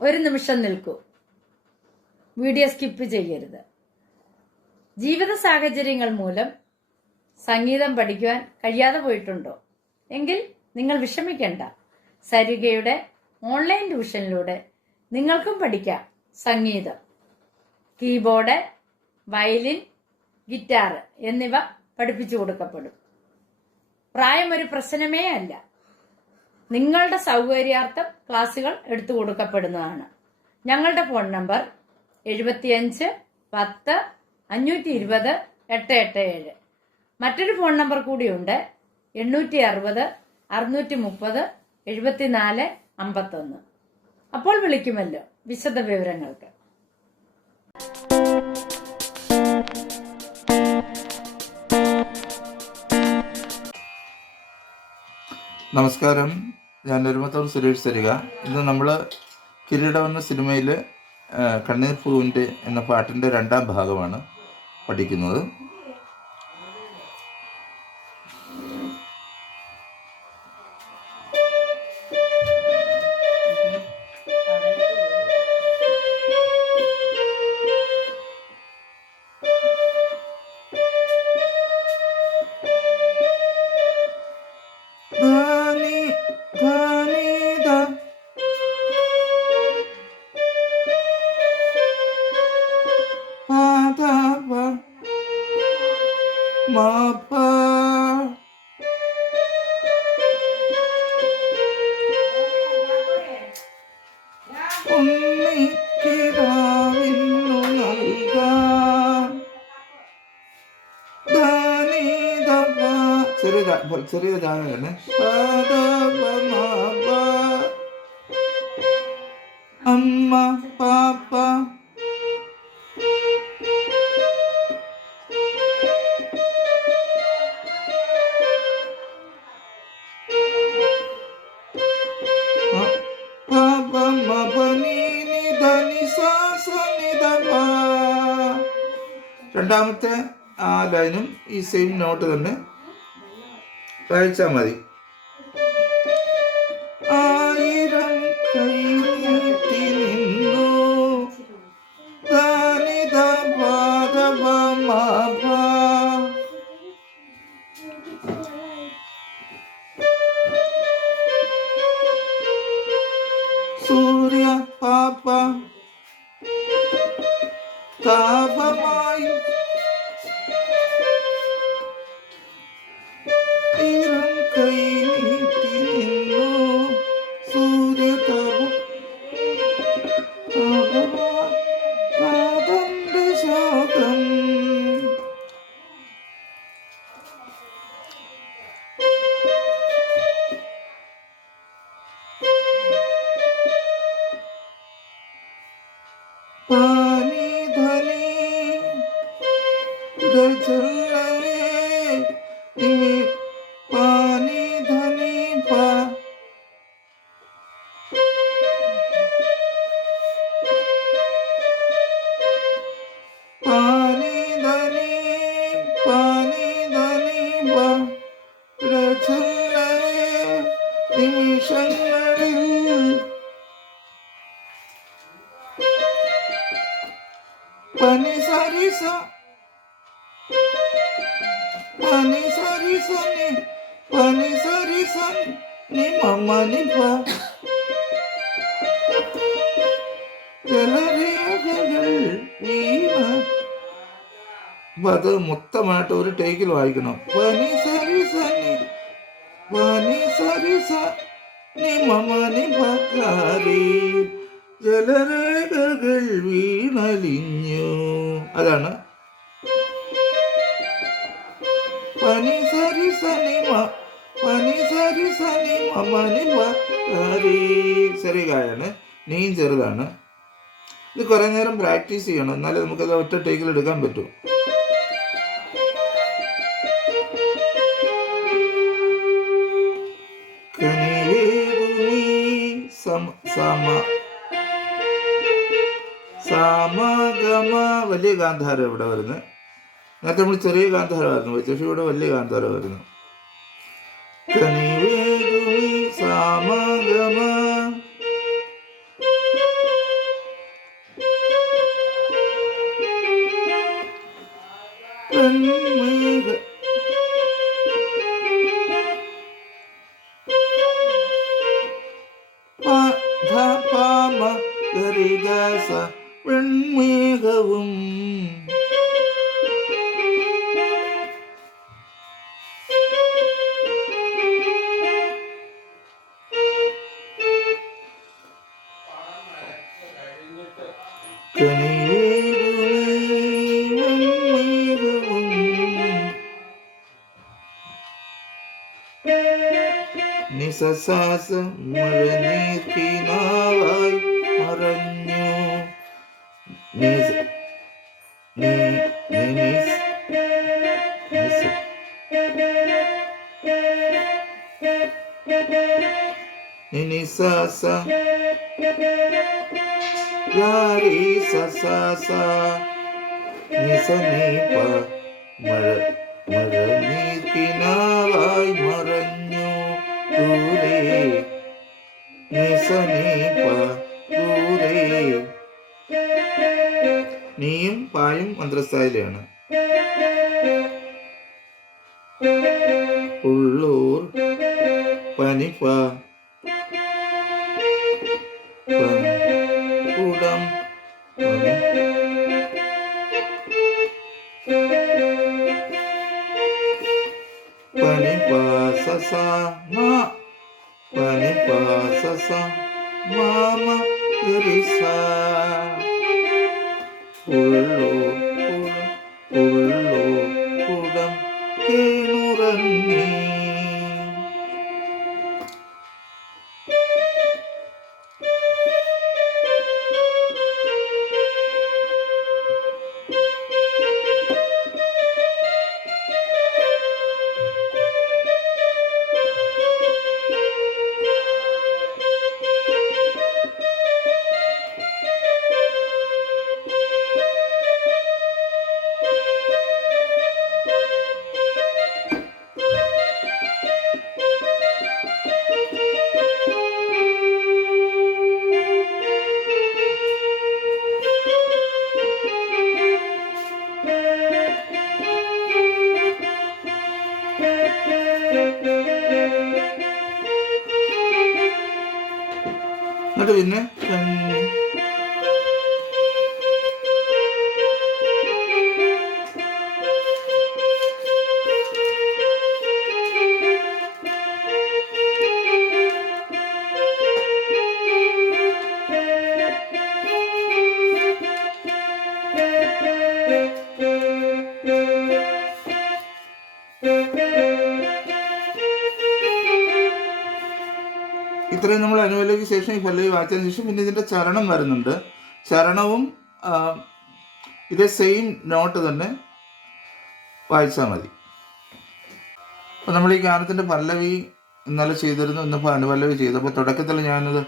ഒരു നിമിഷം നിൽക്കൂ. വീഡിയോ സ്കിപ്പ് ചെയ്യരുത്. ജീവിത സാഹചര്യങ്ങൾ മൂലം സംഗീതം പഠിക്കുവാൻ കഴിയാതെ പോയിട്ടുണ്ടോ? എങ്കിൽ നിങ്ങൾ വിഷമിക്കേണ്ട. സരിഗയുടെ ഓൺലൈൻ ട്യൂഷനിലൂടെ നിങ്ങൾക്കും പഠിക്കാം സംഗീതം. കീബോർഡ്, വയലിൻ, ഗിറ്റാർ എന്നിവ പഠിപ്പിച്ചു കൊടുക്കപ്പെടും. പ്രായം ഒരു പ്രശ്നമേ അല്ല. നിങ്ങളുടെ സൗകര്യാർത്ഥം ക്ലാസുകൾ എടുത്തു കൊടുക്കപ്പെടുന്നതാണ്. ഞങ്ങളുടെ ഫോൺ നമ്പർ 75 10 520 887. മറ്റൊരു ഫോൺ നമ്പർ കൂടിയുണ്ട്, 860 630 74 51. അപ്പോൾ വിളിക്കുമല്ലോ വിശദ വിവരങ്ങൾക്ക്. നമസ്കാരം, ഞാൻ നെരുമത്തൂർ സുരേഷ് സരിക. ഇന്ന് നമ്മൾ കിരീടം എന്ന സിനിമയിൽ കണ്ണീർ പൂവിൻ്റെ എന്ന പാട്ടിൻ്റെ 2ാം ഭാഗമാണ് പഠിക്കുന്നത്. ചെറിയ ഗാനമാണ്. അമ്മ പാപ്പ രണ്ടാമത്തെ ആ ലൈനും ഈ സെയിം നോട്ട് തന്നെ വായിച്ചാൽ മതി. ആയിരം കൈ നീട്ടി നിന്നു ദാനിത പാദപമാഭ സൂര്യ പാപ താപമായി കൈ നീട്ടി നിന്നു സൂര്യ താപന്റെ ശോകം. പാനി ധനി ഗജലേ പാനി ധനി പാ പാനി ധനി പാ രചലേ നിമിഷങ്ങളിൽ പനി സരിസ പനി സരിസനി പനി സരിസൻ നി മമ്മനി പ ജലരേഖകൾ വീണ. അപ്പൊ അത് മൊത്തമായിട്ട് ഒരു ടേക്കിൽ വായിക്കണം. പനി സരിസനി പനി സരിസ നി മമ്മനി പക്കാരി ജലരേഖകൾ വീണലിഞ്ഞു. അതാണ് പനി സരി സനി പനി സരി സനി മമനി പക്കാരി. ചെറിയ ഗായാണ്, നീയും ചെറുതാണ്. ഇത് കുറെ നേരം പ്രാക്ടീസ് ചെയ്യണം, എന്നാലേ നമുക്കത് ഒറ്റ ടേക്കിൽ എടുക്കാൻ പറ്റൂ. സാമഗമ വലിയ ഗാന്ധാരം ഇവിടെ വരുന്നത്. നേരത്തെ നമ്മൾ ചെറിയ ഗാന്ധാരമായിരുന്നു, പക്ഷേ ഇവിടെ വലിയ ഗാന്ധാരം വരുന്നു. കനിവേഗുമി സാമഗമ ധപാമ ഗരിഗസ വെൺമേഘവും വെൺമേഘവും നിസസാസ മഴ നീർക്കിനാവായി മറഞ്ഞു നിസാസ യാരി സസാസ നിസനീപ മഴ മഴ നീർക്കിനാവായി മറഞ്ഞു ദൂരെ നിസനീപ ദൂരെ. നീയും പായും മന്ത്രസ്ഥായിലാണ്. ഉള്ളൂർ പനിപ്പ കുടം പനിപ്പ സസ മാ പനിപ്പ സസ മാമ ഗരിസ ഉള്ളൂർ കുടം കേനുറങ്ങി. എന്നിട്ട് പിന്നെ ഇത്രയും നമ്മൾ അനുവലിക്ക് ശേഷം ഈ പല്ലവി വായിച്ചതിന് ശേഷം പിന്നെ ഇതിൻ്റെ ചരണം വരുന്നുണ്ട്. ചരണവും ഇതേ സെയിം നോട്ട് തന്നെ വായിച്ചാൽ മതി. അപ്പോൾ നമ്മൾ ഈ ഗാനത്തിൻ്റെ പല്ലവി ഇന്നലെ ചെയ്തിരുന്നു, ഇന്നിപ്പോൾ അനുപല്ലവി ചെയ്തു. അപ്പോൾ തുടക്കത്തിൽ ഞാനത്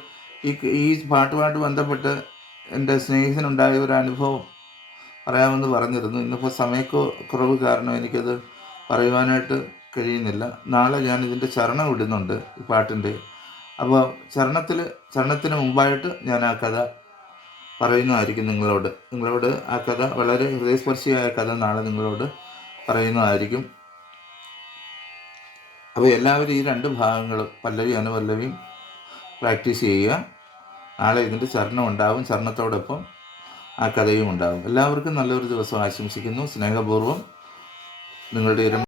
ഈ പാട്ടുമായിട്ട് ബന്ധപ്പെട്ട് എൻ്റെ സ്നേഹിതനുണ്ടായ ഒരു അനുഭവം പറയാമെന്ന് പറഞ്ഞിരുന്നു. ഇന്നിപ്പോൾ സമയക്കുറവ് കാരണം എനിക്കത് പറയുവാനായിട്ട് കഴിയുന്നില്ല. നാളെ ഞാനിതിൻ്റെ ചരണം ഇടുന്നുണ്ട് ഈ പാട്ടിൻ്റെ. അപ്പോൾ ചരണത്തിന് മുമ്പായിട്ട് ഞാൻ ആ കഥ പറയുന്നതായിരിക്കും നിങ്ങളോട് ആ കഥ, വളരെ ഹൃദയസ്പർശിയായ കഥ നാളെ നിങ്ങളോട് പറയുന്നതായിരിക്കും. അപ്പോൾ എല്ലാവരും ഈ 2 ഭാഗങ്ങളും പല്ലവി അനുപല്ലവിയും പ്രാക്ടീസ് ചെയ്യുക. നാളെ ഇതിൻ്റെ ചരണം ഉണ്ടാവും, ചരണത്തോടൊപ്പം ആ കഥയും ഉണ്ടാവും. എല്ലാവർക്കും നല്ലൊരു ദിവസം ആശംസിക്കുന്നു. സ്നേഹപൂർവ്വം നിങ്ങളുടെ